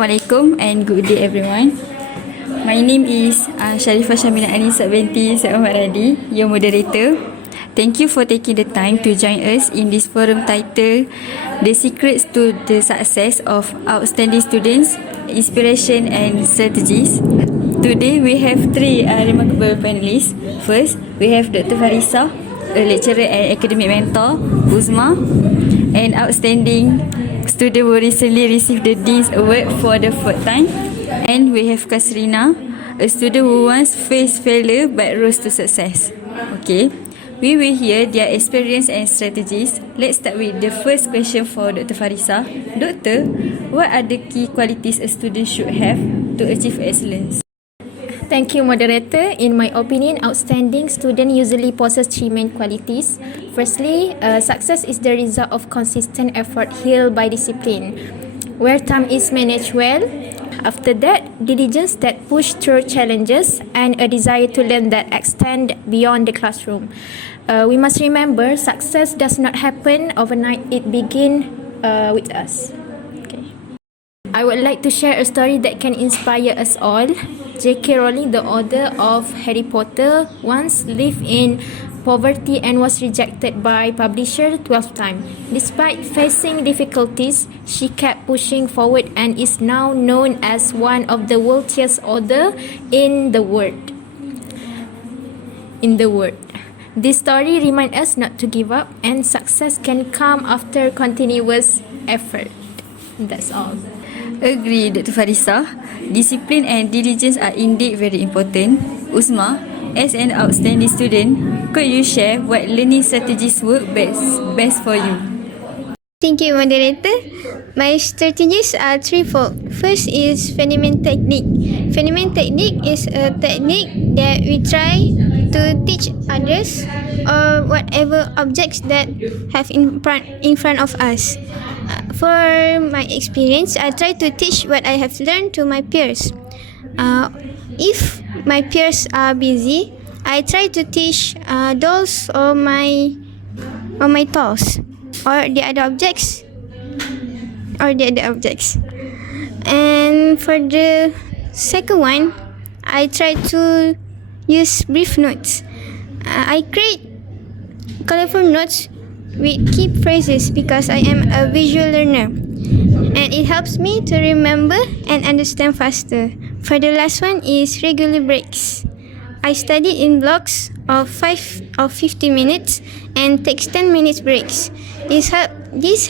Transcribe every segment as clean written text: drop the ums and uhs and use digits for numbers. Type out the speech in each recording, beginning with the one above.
Assalamualaikum and good day everyone. My name is Sharifah Syamina Anisat binti Ahmad Radi, your moderator. Thank you for taking the time to join us in this forum titled The Secrets to the Success of Outstanding Students, Inspiration and Strategies. Today we have three remarkable panelists. First, we have Dr. Farisa, a lecturer and academic mentor, Uzma, an outstanding student who recently received the Dean's Award for the fourth time. And we have Kasrina, a student who once faced failure but rose to success. Okay, we will hear their experience and strategies. Let's start with the first question for Dr. Farisa. Doctor, what are the key qualities a student should have to achieve excellence? Thank you, moderator. In my opinion, outstanding student usually possess three main qualities. Firstly, success is the result of consistent effort healed by discipline, where time is managed well. After that, diligence that push through challenges and a desire to learn that extend beyond the classroom. We must remember, success does not happen overnight. It begins with us. Okay. I would like to share a story that can inspire us all. J.K. Rowling, the author of Harry Potter, once lived in poverty and was rejected by publisher 12 times. Despite facing difficulties, she kept pushing forward and is now known as one of the wealthiest authors in the world. This story reminds us not to give up, and success can come after continuous effort. That's all. Agree, Dr. Farisa. Discipline and diligence are indeed very important. Uzma, as an outstanding student, could you share what learning strategies work best for you? Thank you, moderator. My strategies are threefold. First is Feynman technique. Feynman technique is a technique that we try to teach others or whatever objects that have in front of us. For my experience, I try to teach what I have learned to my peers. If my peers are busy, I try to teach dolls or my toys or the other objects. And for the second one, I try to use brief notes. I create colorful notes with key phrases because I am a visual learner, and it helps me to remember and understand faster. For the last one is regular breaks. I study in blocks of 5 or 50 minutes and takes 10 minutes breaks. This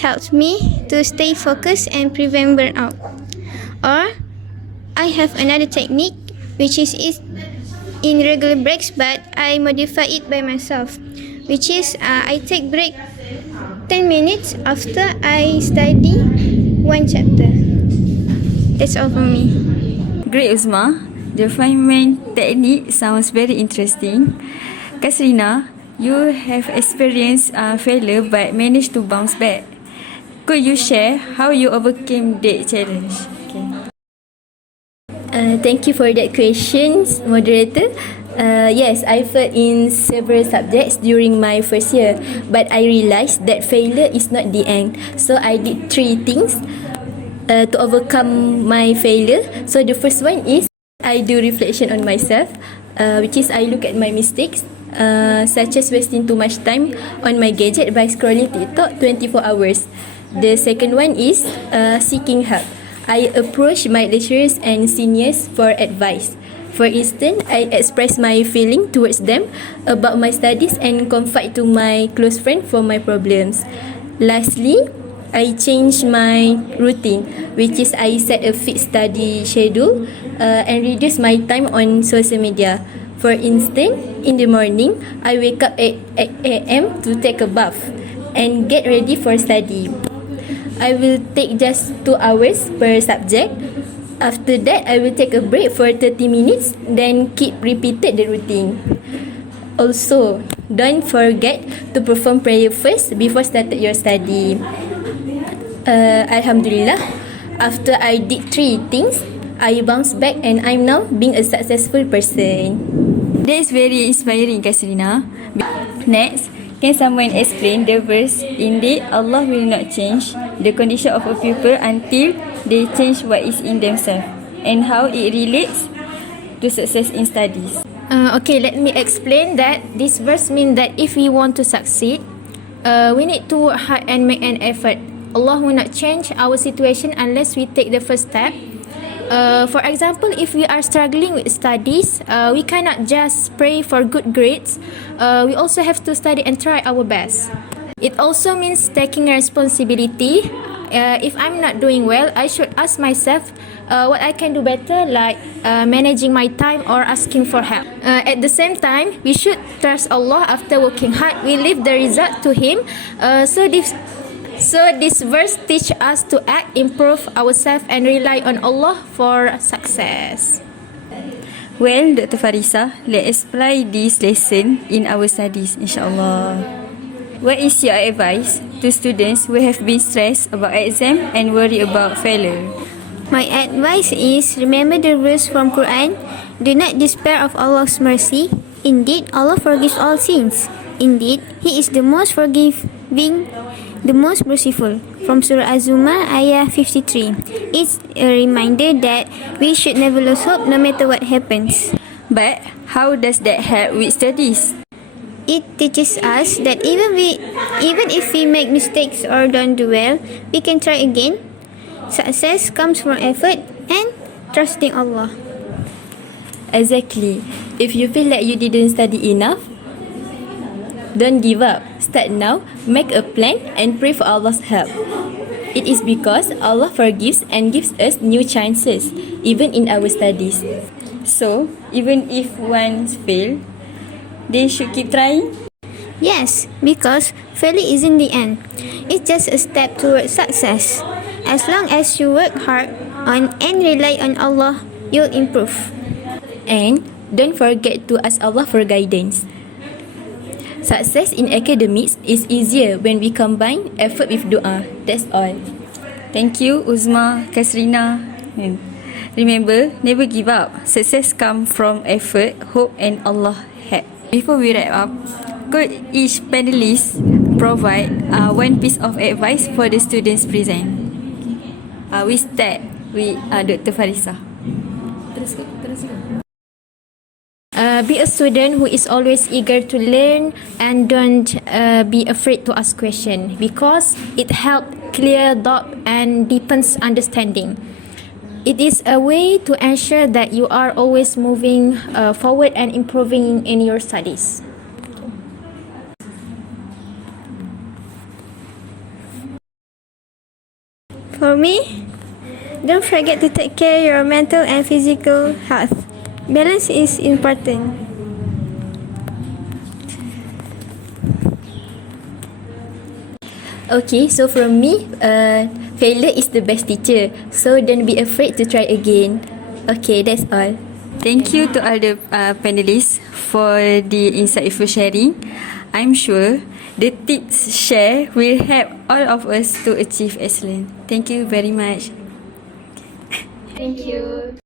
helps me to stay focused and prevent burnout. Or I have another technique which is in regular breaks, but I modify it by myself, which is I take break 10 minutes after I study one chapter. That's all for me. Great, Uzma. The Feynman technique sounds very interesting. Kasrina, you have experienced failure but managed to bounce back. Could you share how you overcame that challenge? Okay. Thank you for that question, moderator. Yes, I failed in several subjects during my first year, but I realized that failure is not the end. So I did three things to overcome my failure. So the first one is I do reflection on myself, which is I look at my mistakes, such as wasting too much time on my gadget by scrolling TikTok 24 hours. The second one is seeking help. I approach my lecturers and seniors for advice. For instance, I express my feeling towards them about my studies and confide to my close friend for my problems. Lastly, I change my routine, which is I set a fixed study schedule and reduce my time on social media. For instance, in the morning, I wake up at 8 a.m. to take a bath and get ready for study. I will take just 2 hours per subject. After that, I will take a break for 30 minutes, then keep repeated the routine. Also, don't forget to perform prayer first before starting your study. Alhamdulillah, after I did 3 things, I bounced back and I'm now being a successful person. That's very inspiring, Kasrina. Next, can someone explain the verse? Indeed, Allah will not change the condition of a pupil until they change what is in themselves and how it relates to success in studies. Okay, let me explain that this verse means that if we want to succeed, we need to work hard and make an effort. Allah will not change our situation unless we take the first step. For example, if we are struggling with studies, we cannot just pray for good grades. We also have to study and try our best. It also means taking responsibility. If I'm not doing well, I should ask myself what I can do better, like managing my time or asking for help. At the same time, we should trust Allah. After working hard, we leave the result to Him. So this verse teach us to act, improve ourselves and rely on Allah for success. Well, Dr. Farisa, let's apply this lesson in our studies, insyaAllah. What is your advice to students who have been stressed about exam and worry about failure? My advice is remember the verse from Quran. Do not despair of Allah's mercy. Indeed, Allah forgives all sins. Indeed, He is the most forgiving, the most merciful. From Surah Az-Zumar, Ayah 53. It's a reminder that we should never lose hope no matter what happens. But how does that help with studies? It teaches us that even if we make mistakes or don't do well, we can try again. Success comes from effort and trusting Allah. Exactly. If you feel like you didn't study enough, don't give up. Start now, make a plan and pray for Allah's help. It is because Allah forgives and gives us new chances, even in our studies. So, even if one fail, they should keep trying? Yes, because failure isn't the end. It's just a step towards success. As long as you work hard on and rely on Allah, you'll improve. And don't forget to ask Allah for guidance. Success in academics is easier when we combine effort with dua. That's all. Thank you, Uzma, Kasrina. Remember, never give up. Success comes from effort, hope and Allah help. Before we wrap up, could each panelist provide one piece of advice for the students present? We start with Dr. Farisa. Be a student who is always eager to learn and don't be afraid to ask questions because it helps clear doubt and deepens understanding. It is a way to ensure that you are always moving forward and improving in your studies. For me, don't forget to take care of your mental and physical health. Balance is important. Okay, so from me, failure is the best teacher. So don't be afraid to try again. Okay, that's all. Thank you to all the panelists for the insightful sharing. I'm sure the tips shared will help all of us to achieve excellence. Thank you very much. Thank you.